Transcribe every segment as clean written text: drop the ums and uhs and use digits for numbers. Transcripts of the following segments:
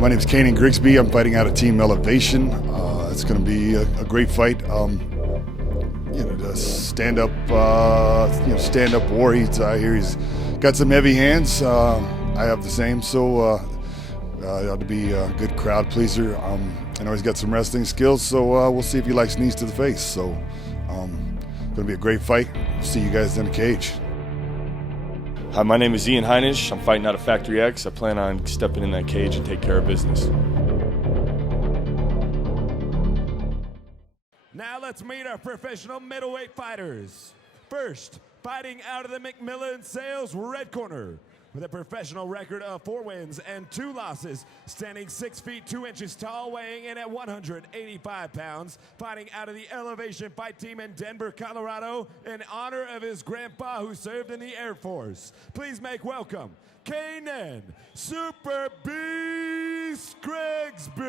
My name is Canaan Grigsby. I'm fighting out of Team Elevation. It's going to be a great fight. The stand-up war. I hear he's got some heavy hands. I have the same, so it ought to be a good crowd pleaser. I know he's got some wrestling skills, so we'll see if he likes knees to the face. So, going to be a great fight. See you guys in the cage. Hi, my name is Heinisch. I'm fighting out of Factory X. I plan on stepping in that cage and take care of business. Now let's meet our professional middleweight fighters. First, fighting out of the McMillan Sales red corner, with a professional record of 4 wins and 2 losses, standing 6 feet 2 inches tall, weighing in at 185 pounds, fighting out of the Elevation Fight Team in Denver, Colorado, in honor of his grandpa who served in the Air Force. Please make welcome Canaan Super Beast Grigsby.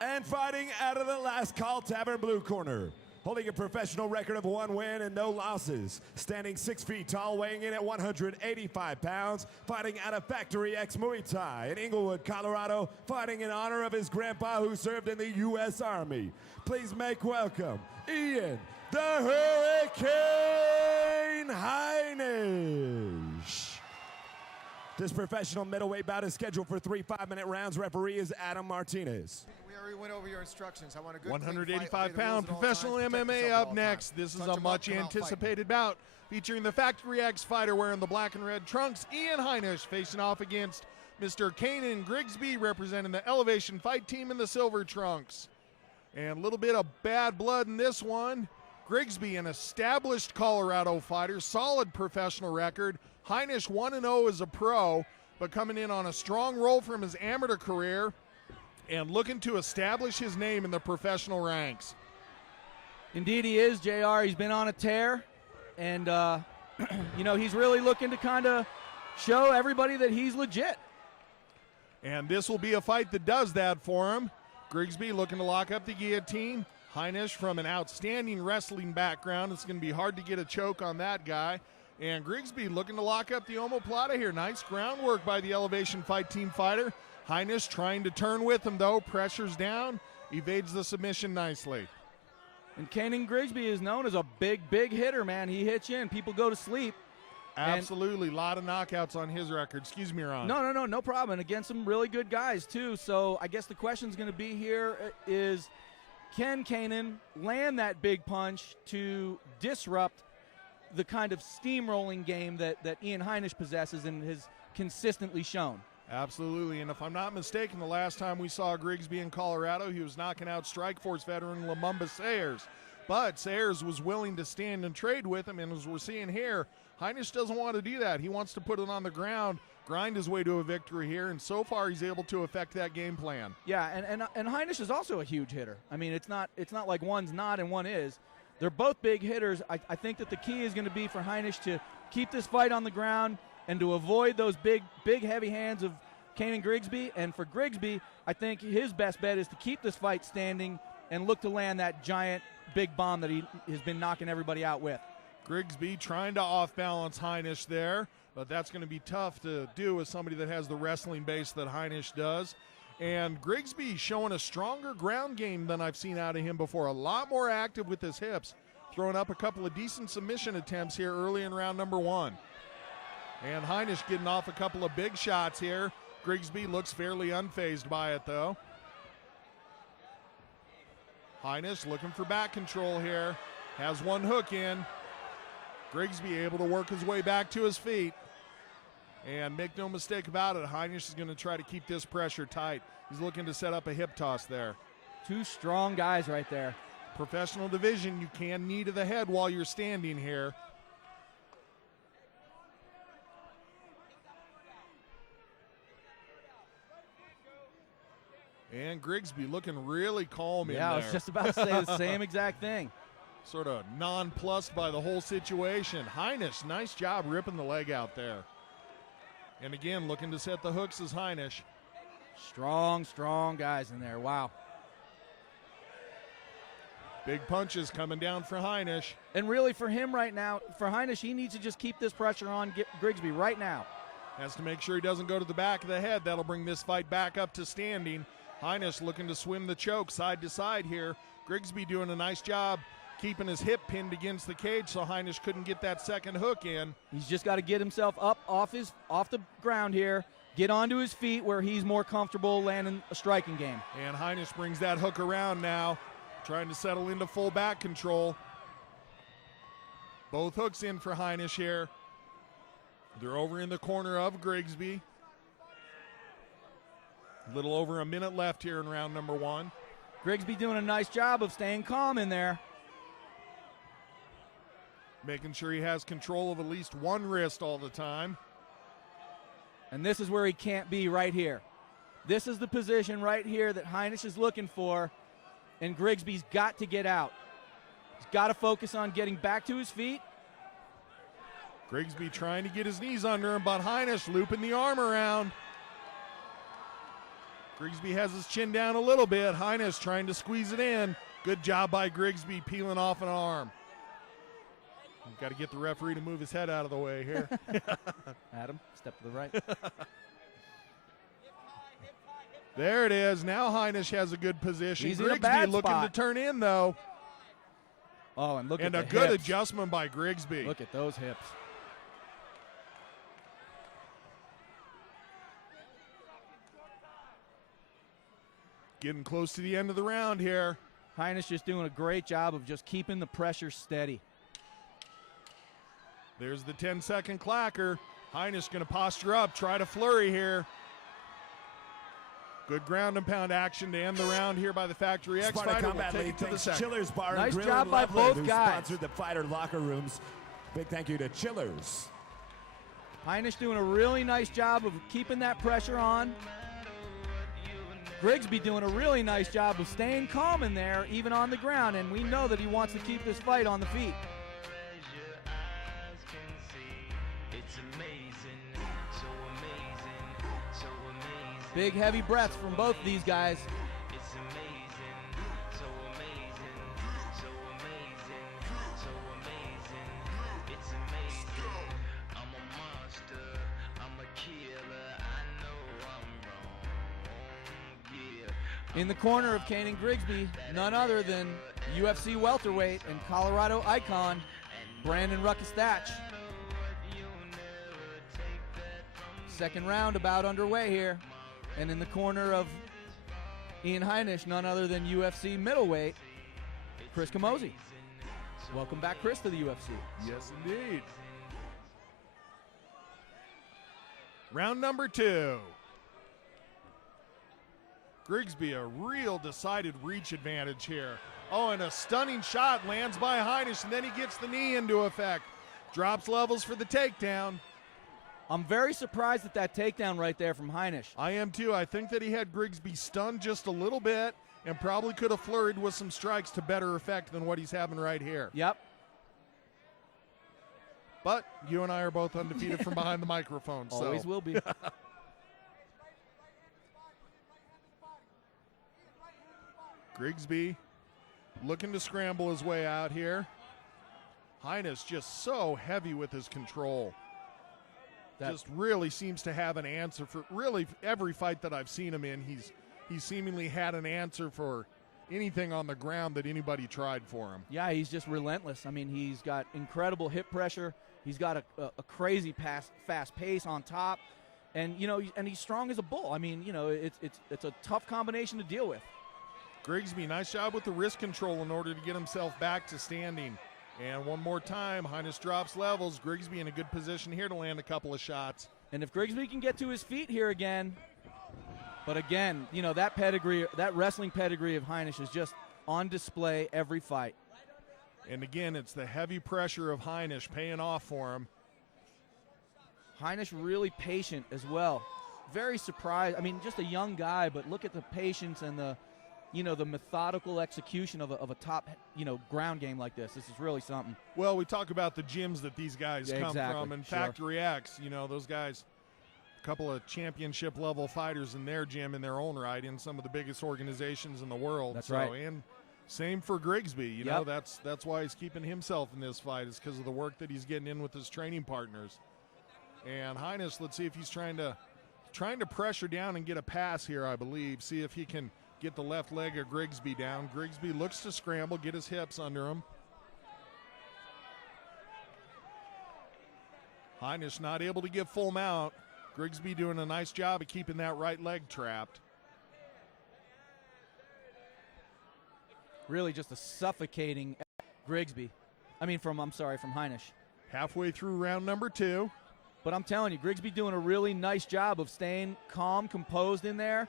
And fighting out of the Last Call Tavern blue corner, holding a professional record of 1 win and no losses, standing 6 feet tall, weighing in at 185 pounds, fighting out of Factory X Muay Thai in Inglewood, Colorado, fighting in honor of his grandpa who served in the U.S. Army. Please make welcome Ian the Hurricane Heinisch. This professional middleweight bout is scheduled for 3 5-minute rounds. Referee is Adam Martinez. We already went over your instructions. I want a good 185-pound professional MMA up next. This is a much-anticipated bout featuring the Factory X fighter wearing the black and red trunks, Ian Heinisch, facing off against Mr. Canaan Grigsby, representing the Elevation Fight Team in the silver trunks. And a little bit of bad blood in this one. Grigsby, an established Colorado fighter, solid professional record. Heinisch 1-0 as a pro, but coming in on a strong roll from his amateur career and looking to establish his name in the professional ranks. Indeed he is, JR. He's been on a tear, and he's really looking to kind of show everybody that he's legit. And this will be a fight that does that for him. Grigsby looking to lock up the guillotine. Heinisch from an outstanding wrestling background. It's going to be hard to get a choke on that guy. And Grigsby looking to lock up the omoplata here. Nice groundwork by the Elevation Fight Team fighter. Heinisch trying to turn with him, though. Pressure's down. Evades the submission nicely. And Canaan Grigsby is known as a big hitter, man. He hits you and people go to sleep. Absolutely. A lot of knockouts on his record. Excuse me, Ron. No problem. And against some really good guys, too. So I guess the question's going to be here is, can Canaan land that big punch to disrupt the kind of steamrolling game that Ian Heinisch possesses and has consistently shown? Absolutely, and if I'm not mistaken, the last time we saw Grigsby in Colorado, he was knocking out Strikeforce veteran Lumumba Sayers. But Sayers was willing to stand and trade with him, and as we're seeing here, Heinisch doesn't want to do that. He wants to put it on the ground, grind his way to a victory here, and so far he's able to affect that game plan. Yeah, and Heinisch is also a huge hitter. I mean, it's not like one's not and one is. They're both big hitters. I think that the key is going to be for Heinisch to keep this fight on the ground and to avoid those big heavy hands of Canaan Grigsby. And for Grigsby, I think his best bet is to keep this fight standing and look to land that giant big bomb that he has been knocking everybody out with. Grigsby trying to off-balance Heinisch there, but that's going to be tough to do with somebody that has the wrestling base that Heinisch does. And Grigsby showing a stronger ground game than I've seen out of him before. A lot more active with his hips. Throwing up a couple of decent submission attempts here early in round number 1. And Heinisch getting off a couple of big shots here. Grigsby looks fairly unfazed by it, though. Heinisch looking for back control here. Has one hook in. Grigsby able to work his way back to his feet. And make no mistake about it, Heinisch is going to try to keep this pressure tight. He's looking to set up a hip toss there. 2 strong guys right there. Professional division, you can knee to the head while you're standing here. And Grigsby looking really calm in there. Yeah, I was just about to say the same exact thing. Sort of nonplussed by the whole situation. Heinisch, nice job ripping the leg out there. And again, looking to set the hooks is Heinisch. Strong guys in there. Wow. Big punches coming down for Heinisch. And really for him right now, for Heinisch, he needs to just keep this pressure on Grigsby right now. Has to make sure he doesn't go to the back of the head. That'll bring this fight back up to standing. Heinisch looking to swim the choke side to side here. Grigsby doing a nice job keeping his hip pinned against the cage so Heinisch couldn't get that second hook in. He's just got to get himself up off the ground here, get onto his feet where he's more comfortable landing a striking game. And Heinisch brings that hook around now, trying to settle into full back control. Both hooks in for Heinisch here. They're over in the corner of Grigsby. A little over a minute left here in round number 1. Grigsby doing a nice job of staying calm in there. Making sure he has control of at least one wrist all the time. And this is where he can't be right here. This is the position right here that Heinisch is looking for, and Grigsby's got to get out. He's got to focus on getting back to his feet. Grigsby trying to get his knees under him, but Heinisch looping the arm around. Grigsby has his chin down a little bit. Heinisch trying to squeeze it in. Good job by Grigsby peeling off an arm. You've got to get the referee to move his head out of the way here. Adam, step to the right. There it is. Now Heinisch has a good position. He's in a Grigsby bad looking spot. to turn in, though. Oh, and look And at a the good hips. adjustment by Grigsby. Look at those hips. Getting close to the end of the round here. Heinisch just doing a great job of just keeping the pressure steady. There's the 10-second clacker. Heinisch going to posture up, try to flurry here. Good ground and pound action to end the round here by the Factory X Sparta fighter. Combat We'll take League it to the thanks second. Chillers Bar Nice and Grill job in by Loveland, both who guys. sponsored the fighter locker rooms. Big thank you to Chillers. Heinisch doing a really nice job of keeping that pressure on. Grigsby doing a really nice job of staying calm in there, even on the ground, and we know that he wants to keep this fight on the feet. Big, heavy breaths from both of these guys. In the corner of Canaan Grigsby, none other than UFC welterweight and Colorado icon, Brandon Ruckus Thatch. Second round about underway here. And in the corner of Ian Heinisch, none other than UFC middleweight, Chris Camozzi. Welcome back, Chris, to the UFC. Yes, indeed. Round number 2. Grigsby, a real decided reach advantage here. Oh, and a stunning shot lands by Heinisch, and then he gets the knee into effect. Drops levels for the takedown. I'm very surprised at that takedown right there from Heinisch. I am too. I think that he had Grigsby stunned just a little bit and probably could have flurried with some strikes to better effect than what he's having right here. Yep. But you and I are both undefeated from behind the microphone. Always will be. Grigsby looking to scramble his way out here. Heinisch just so heavy with his control. Just really seems to have an answer for really every fight that I've seen him in. He's seemingly had an answer for anything on the ground that anybody tried for him. Yeah, he's just relentless. I mean, he's got incredible hip pressure. He's got a crazy fast pace on top, and and he's strong as a bull. I mean, it's a tough combination to deal with. Grigsby, nice job with the wrist control in order to get himself back to standing. And one more time, Heinisch drops levels. Grigsby in a good position here to land a couple of shots. And if Grigsby can get to his feet here again, but again, that pedigree, that wrestling pedigree of Heinisch is just on display every fight. And again, it's the heavy pressure of Heinisch paying off for him. Heinisch really patient as well. Very surprised. I mean, just a young guy, but look at the patience and the methodical execution of a top, ground game like this. This is really something. Well, we talk about the gyms that these guys come exactly. from, and Sure. Factory X, those guys, a couple of championship-level fighters in their gym in their own right in some of the biggest organizations in the world. That's right. And same for Grigsby. Yep. That's why he's keeping himself in this fight, is because of the work that he's getting in with his training partners. And Heinisch, let's see if he's trying to pressure down and get a pass here, I believe. See if he can get the left leg of Grigsby down. Grigsby looks to scramble, get his hips under him. Heinisch not able to give full mount. Grigsby doing a nice job of keeping that right leg trapped. Really just a suffocating Grigsby. From Heinisch. Halfway through round number 2. But I'm telling you, Grigsby doing a really nice job of staying calm, composed in there,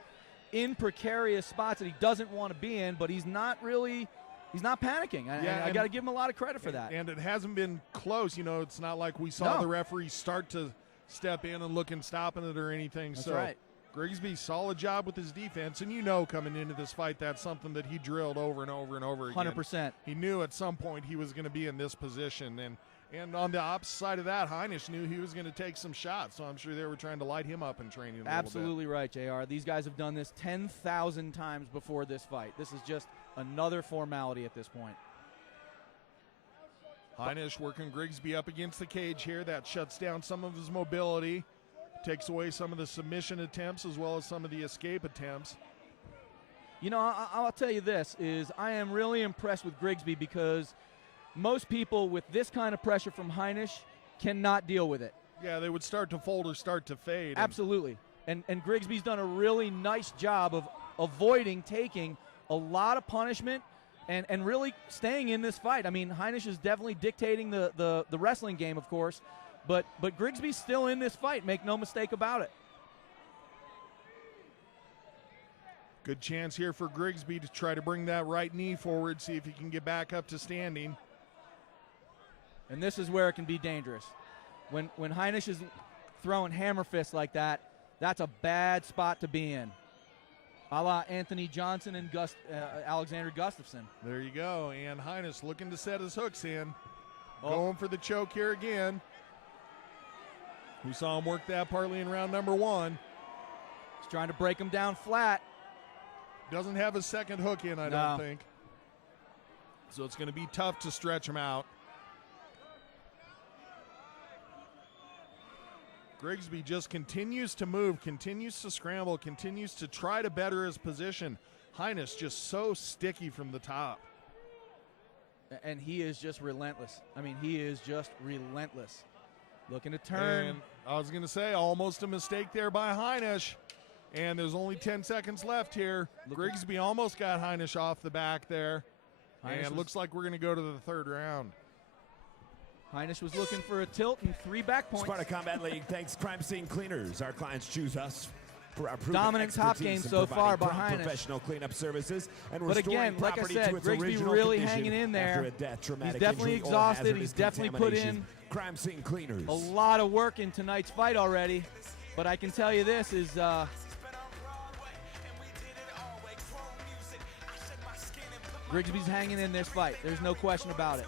in precarious spots that he doesn't want to be in, but he's not panicking. I got to give him a lot of credit for that. And it hasn't been close. It's not like we saw the referee start to step in and look and stopping it or anything. That's so right. Grigsby, solid job with his defense. And coming into this fight, that's something that he drilled over and over and over again. 100%. He knew at some point he was going to be in this position. And on the opposite side of that, Heinisch knew he was going to take some shots, so I'm sure they were trying to light him up in training a little bit. Absolutely right, JR. These guys have done this 10,000 times before this fight. This is just another formality at this point. Heinisch working Grigsby up against the cage here. That shuts down some of his mobility, takes away some of the submission attempts as well as some of the escape attempts. I'll tell you this, is I am really impressed with Grigsby because most people with this kind of pressure from Heinisch cannot deal with it. Yeah, they would start to fold or start to fade. Absolutely. And Grigsby's done a really nice job of avoiding taking a lot of punishment and really staying in this fight. Heinisch is definitely dictating the wrestling game, of course, but Grigsby's still in this fight. Make no mistake about it. Good chance here for Grigsby to try to bring that right knee forward, see if he can get back up to standing. And this is where it can be dangerous. When Heinisch is throwing hammer fists like that, that's a bad spot to be in. A la Anthony Johnson and Alexander Gustafsson. There you go. And Heinisch looking to set his hooks in. Going for the choke here again. We saw him work that partly in round number 1. He's trying to break him down flat. Doesn't have a second hook in, I don't think. So it's going to be tough to stretch him out. Grigsby just continues to move, continues to scramble, continues to try to better his position. Heinisch just so sticky from the top. And he is just relentless. He is just relentless. Looking to turn. And I was going to say, almost a mistake there by Heinisch. And there's only 10 seconds left here. Grigsby almost got Heinisch off the back there. And looks like we're going to go to the 3rd round. Heinisch was looking for a tilt and 3 back points. Sparta Combat League thanks Crime Scene Cleaners. Our clients choose us for our proven dominant top expertise game in so far by providing Heinisch. Professional cleanup services and But restoring again, like I property said, to its Grigsby original really condition hanging in there. after a death, traumatic He's definitely injury, or exhausted. hazardous He's definitely put in contamination. Crime Scene Cleaners. a lot of work in tonight's fight already. But I can tell you this is Grigsby's hanging in this fight. There's no question about it.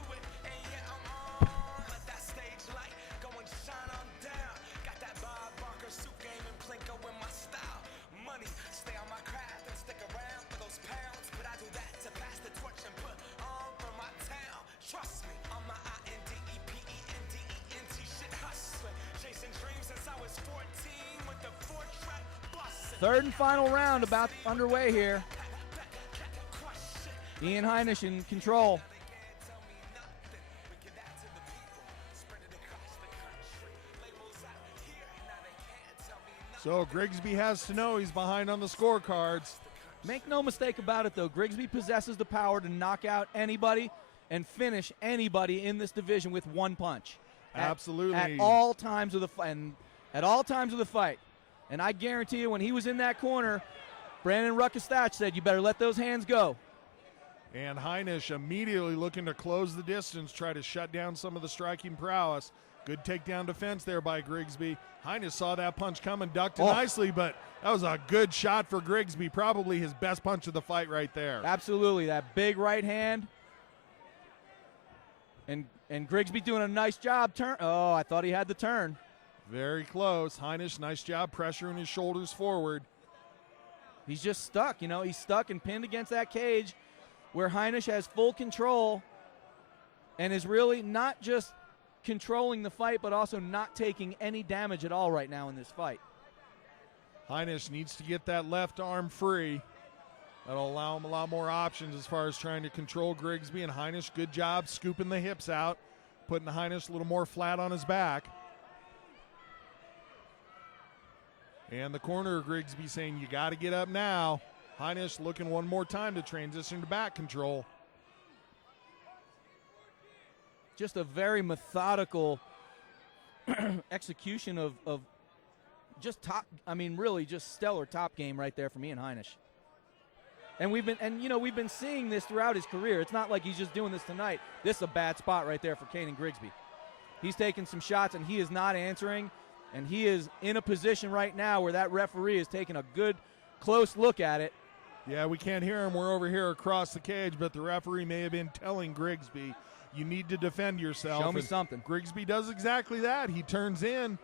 Third and final round about underway here. Ian Heinisch in control. So Grigsby has to know he's behind on the scorecards. Make no mistake about it, though. Grigsby possesses the power to knock out anybody and finish anybody in this division with one punch. Absolutely. At all times of the fight. At all times of the fight. And I guarantee you, when he was in that corner, Brandon Ruckestach said, "You better let those hands go." And Heinisch immediately looking to close the distance, try to shut down some of the striking prowess. Good takedown defense there by Grigsby. Heinisch saw that punch coming, ducked it nicely, but that was a good shot for Grigsby. Probably his best punch of the fight right there. Absolutely, that big right hand. And Grigsby doing a nice job. Oh, I thought he had the turn. Very close. Heinisch, nice job pressuring his shoulders forward. He's just stuck, He's stuck and pinned against that cage where Heinisch has full control and is really not just controlling the fight, but also not taking any damage at all right now in this fight. Heinisch needs to get that left arm free. That'll allow him a lot more options as far as trying to control Grigsby. And Heinisch, good job scooping the hips out, putting Heinisch a little more flat on his back. And the corner of Grigsby saying, you got to get up now. Heinisch looking one more time to transition to back control. Just a very methodical execution of just top, I mean, really just stellar top game right there from Ian Heinisch. And we've been seeing this throughout his career. It's not like he's just doing this tonight. This is a bad spot right there for Canaan Grigsby. He's taking some shots and he is not answering, and he is in a position right now where that referee is taking a good close look at it. Yeah, we can't hear him. We're over here across the cage, but the referee may have been telling Grigsby, you need to defend yourself. Show me something. Grigsby does exactly that. He turns in,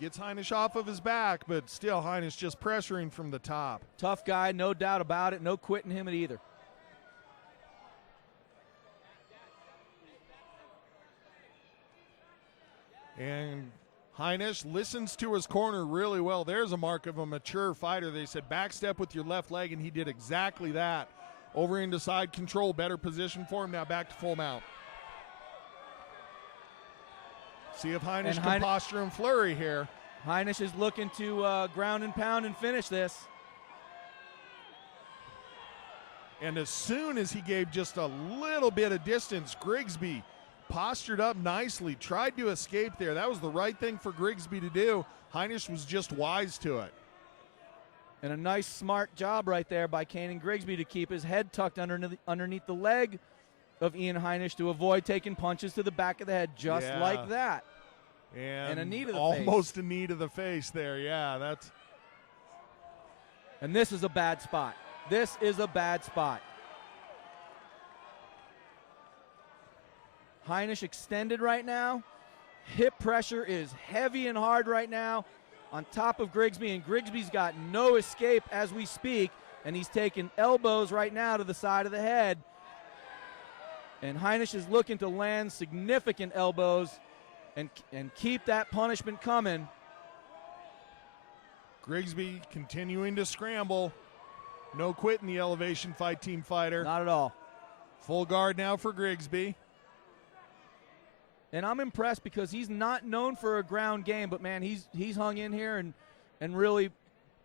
gets Heinisch off of his back, but still Heinisch just pressuring from the top. Tough guy, no doubt about it. No quitting him at either. And Heinisch listens to his corner really well. There's a mark of a mature fighter. They said backstep with your left leg, and he did exactly that. Over into side control, better position for him. Now back to full mount. See if Heinisch can posture and flurry here. Heinisch is looking to ground and pound and finish this. And as soon as he gave just a little bit of distance, Grigsby postured up nicely, tried to escape there. That was the right thing for Grigsby to do. Heinisch was just wise to it. And a nice, smart job right there by Canaan Grigsby to keep his head tucked underneath the leg of Ian Heinisch to avoid taking punches to the back of the head just like that. And a knee to the almost face. a knee to the face there. Yeah, that's. And this is a bad spot. This is a bad spot. Heinisch extended right now. Hip pressure is heavy and hard right now on top of Grigsby, and Grigsby's got no escape as we speak, and he's taking elbows right now to the side of the head. And Heinisch is looking to land significant elbows and keep that punishment coming. Grigsby continuing to scramble. No quit in the elevation fight, team fighter. Not at all. Full guard now for Grigsby. And I'm impressed because he's not known for a ground game, but man, he's hung in here and really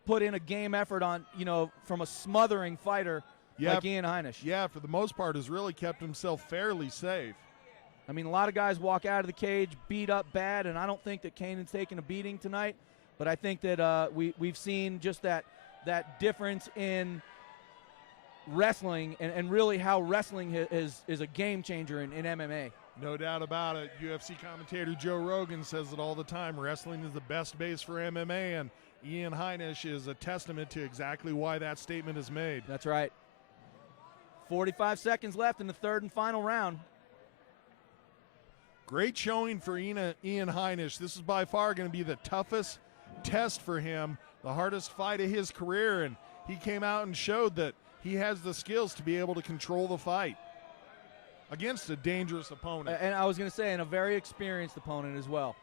put in a game effort on, from a smothering fighter like Ian Heinisch. Yeah, for the most part has really kept himself fairly safe. I mean, a lot of guys walk out of the cage beat up bad, and I don't think that Canaan's taking a beating tonight, but I think that we've seen just that difference in wrestling and really how wrestling is a game changer in MMA. No doubt about it. UFC commentator Joe Rogan says it all the time. Wrestling is the best base for MMA, and Ian Heinisch is a testament to exactly why that statement is made. That's right. 45 seconds left in the third and final round. Great showing for Ian Heinisch. This is by far going to be the toughest test for him, the hardest fight of his career, and he came out and showed that he has the skills to be able to control the fight against a dangerous opponent. And I was going to say, and a very experienced opponent as well.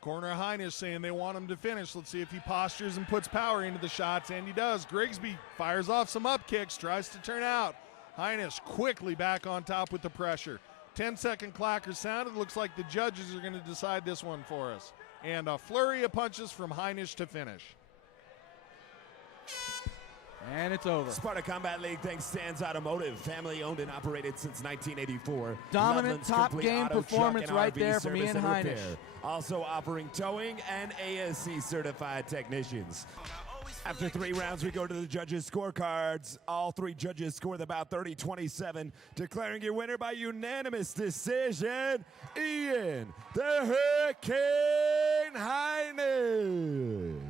Corner Heinisch saying they want him to finish. Let's see if he postures and puts power into the shots, and he does. Grigsby fires off some up kicks, tries to turn out. Heinisch quickly back on top with the pressure. 10-second clacker sounded. Looks like the judges are going to decide this one for us. And a flurry of punches from Heinisch to finish. And it's over. Sparta Combat League thanks Sands Automotive, family owned and operated since 1984. Dominant Loveland's top complete game auto, performance truck, and right RV there from service Ian and Heinisch. repair. Also offering towing and ASC certified technicians. After 3 rounds, we go to the judges' scorecards. All 3 judges scored about 30-27, declaring your winner by unanimous decision, Ian the Hurricane Heinisch.